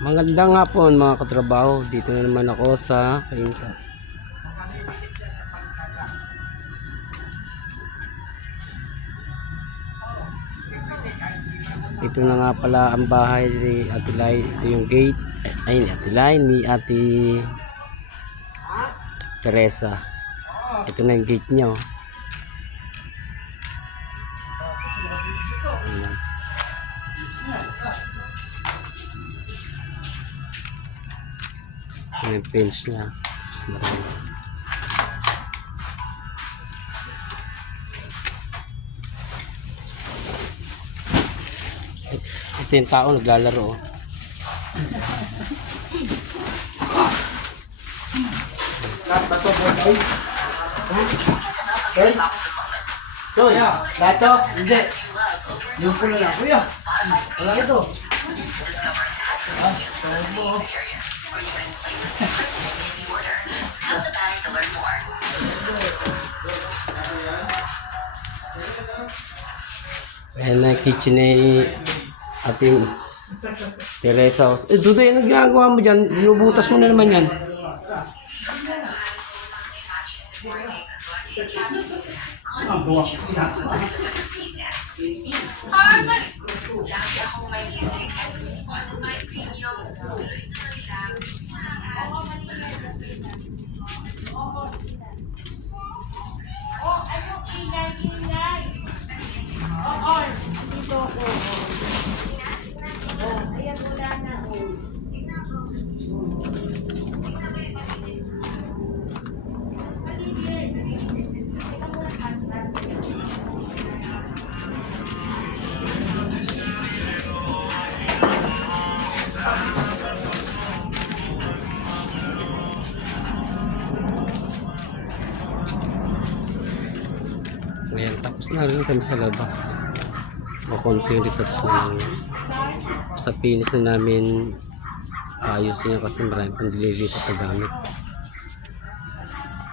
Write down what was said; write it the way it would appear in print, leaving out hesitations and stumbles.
Magandang hapon mga katrabaho. Dito na naman ako sa Kainta. Ito na nga pala ang bahay ni Ate Lai. Ito yung gate. Ay, ni Ate Lai, ni Ate Teresa. Ito na yung gate niya. Ayan. Ito yung fence niya. Ito yung tao naglalaro. Dato, hindi. Yung pula na, kuya. Wala ito. Ayan na yung kitchen ni ating Teresa. Dudo, yung ginagawa mo dyan, binubutas mo na naman yan. Ayan, tapos na rin kami sa labas. Konting retouch na lang. Sa finish na namin ayusin niya kasi marami pang nililipat na gamit.